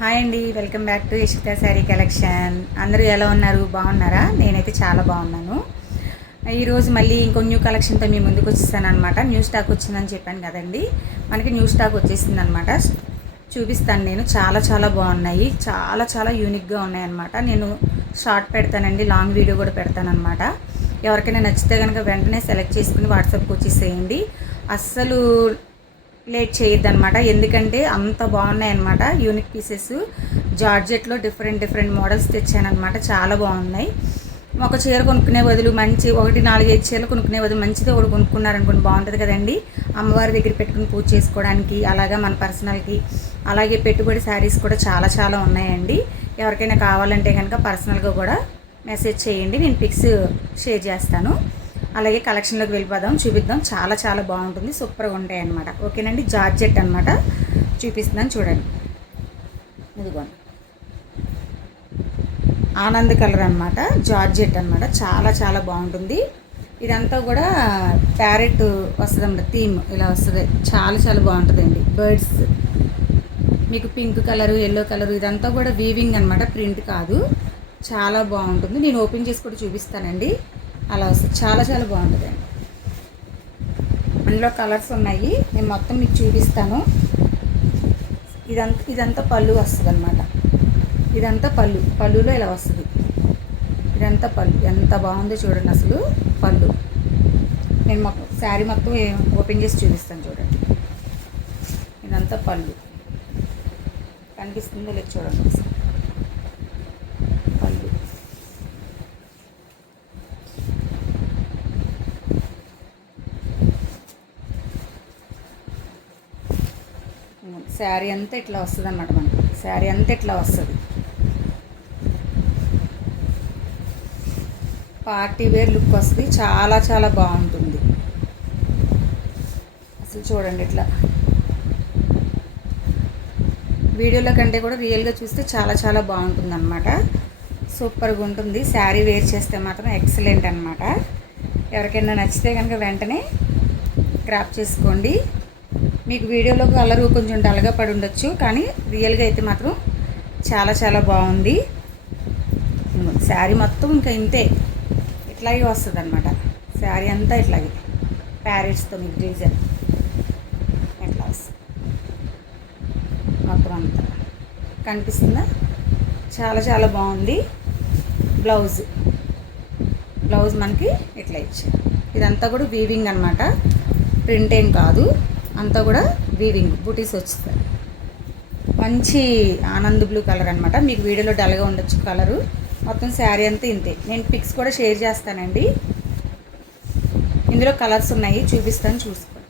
Hi అండి, welcome back to Ishita sari collection. అందరూ ఎలా ఉన్నారు? బాగున్నారా? నేనైతే చాలా బాగున్నాను. ఈరోజు మళ్ళీ ఇంకో న్యూ కలెక్షన్తో మీ ముందుకు వచ్చేసాను అనమాట. న్యూ స్టాక్ వచ్చిందని చెప్పాను కదండి, మనకి న్యూ స్టాక్ వచ్చేసింది అనమాట. చూపిస్తాను నేను. చాలా చాలా బాగున్నాయి, చాలా చాలా యూనిక్గా ఉన్నాయన్నమాట. నేను షార్ట్ పెడతానండి, లాంగ్ వీడియో కూడా పెడతానమాట. ఎవరికైనా నచ్చితే కనుక వెంటనే సెలెక్ట్ చేసుకుని వాట్సాప్కి వచ్చేసేయండి. అస్సలు లేట్ చేయొద్దనమాట, ఎందుకంటే అంత బాగున్నాయన్నమాట. యూనిక్ పీసెస్ జార్జెట్లో డిఫరెంట్ మోడల్స్ తెచ్చానమాట. చాలా బాగున్నాయి. ఒక చీర కొనుక్కునే బదులు మంచి 1-4-5 చీరలు కొనుక్కునే బదులు మంచిది ఒకటి కొనుక్కున్నారనుకోండి, బాగుంటుంది కదండి. అమ్మవారి దగ్గర పెట్టుకుని పూజ చేసుకోవడానికి, అలాగా మన పర్సనల్కి, అలాగే పెట్టుబడి శారీస్ కూడా చాలా చాలా ఉన్నాయండి. ఎవరికైనా కావాలంటే కనుక పర్సనల్గా కూడా మెసేజ్ చేయండి, నేను పిక్స్ షేర్ చేస్తాను. అలాగే కలెక్షన్లోకి వెళ్ళిపోదాం, చూపిద్దాం. చాలా చాలా బాగుంటుంది, సూపర్గా ఉంటాయి అన్నమాట. ఓకేనండి. జార్జెట్ అనమాట, చూపిస్తున్నాను చూడండి. ఇదిగోండి, ఆనంద్ కలర్ అనమాట, జార్జెట్ అనమాట. చాలా చాలా బాగుంటుంది. ఇదంతా కూడా ప్యారెట్ వస్తుందన్నమాట, థీమ్ ఇలా వస్తుంది. చాలా చాలా బాగుంటుందండి. బర్డ్స్, మీకు పింక్ కలరు, ఎల్లో కలరు, ఇదంతా కూడా వీవింగ్ అనమాట, ప్రింట్ కాదు. చాలా బాగుంటుంది. నేను ఓపెన్ చేసి కూడా చూపిస్తానండి. అలా వస్తుంది, చాలా చాలా బాగుంటుందండి. అందులో కలర్స్ ఉన్నాయి, నేను మొత్తం మీకు చూపిస్తాను. ఇదంతా పళ్ళు వస్తుంది అనమాట. ఇదంతా పళ్ళులో ఇలా వస్తుంది. ఇదంతా పళ్ళు, ఎంత బాగుందో చూడండి అసలు. పళ్ళు నేను శారీ మొత్తం ఓపెన్ చేసి చూపిస్తాను చూడండి. ఇదంతా పళ్ళు కనిపిస్తుందో లేదు చూడండి అసలు. పళ్ళు శారీ అంతా ఇట్లా వస్తుంది అన్నమాట. మనకి శారీ అంతా ఇట్లా వస్తుంది. పార్టీ వేర్ లుక్ వస్తుంది, చాలా చాలా బాగుంటుంది అసలు. చూడండి ఇట్లా వీడియోలో కంటే కూడా రియల్గా చూస్తే చాలా చాలా బాగుంటుంది అన్నమాట. సూపర్గా ఉంటుంది. శారీ వేర్ చేస్తే మాత్రం ఎక్సలెంట్ అనమాట. ఎవరికైనా నచ్చితే కనుక వెంటనే క్రాప్ చేసుకోండి. మీకు వీడియోలో కలరు కొంచెం డల్గా పడి ఉండొచ్చు, కానీ రియల్గా అయితే మాత్రం చాలా చాలా బాగుంది. శారీ మొత్తం ఇంకా ఇంతే, ఇట్లాగే వస్తుంది అనమాట. శారీ అంతా ఇట్లాగే ప్యారెట్స్తో మీకు డిజైన్ ఎట్లా వస్తుంది మొత్తం అంతా కనిపిస్తుందా? చాలా చాలా బాగుంది. బ్లౌజ్ మనకి ఇట్లా ఇచ్చారు. ఇదంతా కూడా వీవింగ్ అనమాట, ప్రింట్ ఏం కాదు, అంతా కూడా వీవింగ్ బూటీస్ వస్తాయి. మంచి ఆనంద్ బ్లూ కలర్ అనమాట. మీకు వీడియోలో డల్గా ఉండొచ్చు కలరు. మొత్తం శారీ అంతా ఇంతే. నేను పిక్స్ కూడా షేర్ చేస్తానండి. ఇందులో కలర్స్ ఉన్నాయి, చూపిస్తాను, చూసుకోండి.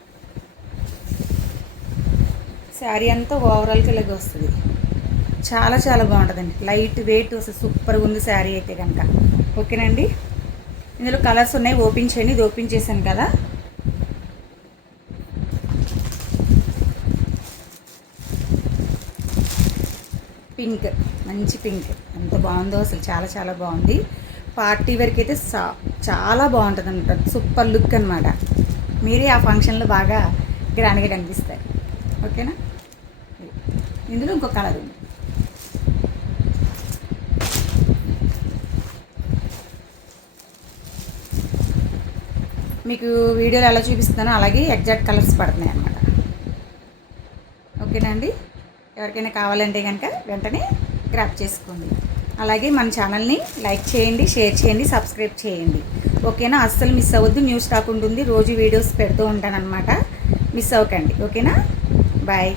శారీ అంతా ఓవరాల్గా ఇలాగ వస్తుంది. చాలా చాలా బాగుంటుందండి. లైట్ వెయిట్ వస్తుంది, సూపర్గా ఉంది శారీ అయితే కనుక. ఓకేనండి. ఇందులో కలర్స్ ఉన్నాయి, ఓపెన్ చేయండి. ఇది ఓపెన్ చేశాను కదా. పింక్, మంచి పింక్, ఎంత బాగుందో అసలు. చాలా చాలా బాగుంది. పార్టీ వరకు అయితే చాలా బాగుంటుంది అనమాట. సూపర్ లుక్ అనమాట. మీరే ఆ ఫంక్షన్లో బాగా గ్రాండ్గా కనిపిస్తారు. ఓకేనా. ఇందులో ఇంకో కలర్ ఉంది. మీకు వీడియోలో ఎలా చూపిస్తున్నానో అలాగే ఎగ్జాక్ట్ కలర్స్ పడుతున్నాయి అన్నమాట. ఓకేనా అండి. ఎవరికైనా కావాలంటే కనుక వెంటనే గ్రాప్ చేసుకోండి. అలాగే మన ఛానల్ని లైక్ చేయండి, షేర్ చేయండి, సబ్స్క్రైబ్ చేయండి. ఓకేనా. అస్సలు మిస్ అవ్వద్దు. న్యూ స్టాక్ ఉంటుంది, రోజు వీడియోస్ పెడుతూ ఉంటానన్నమాట. మిస్ అవ్వకండి. ఓకేనా. బాయ్.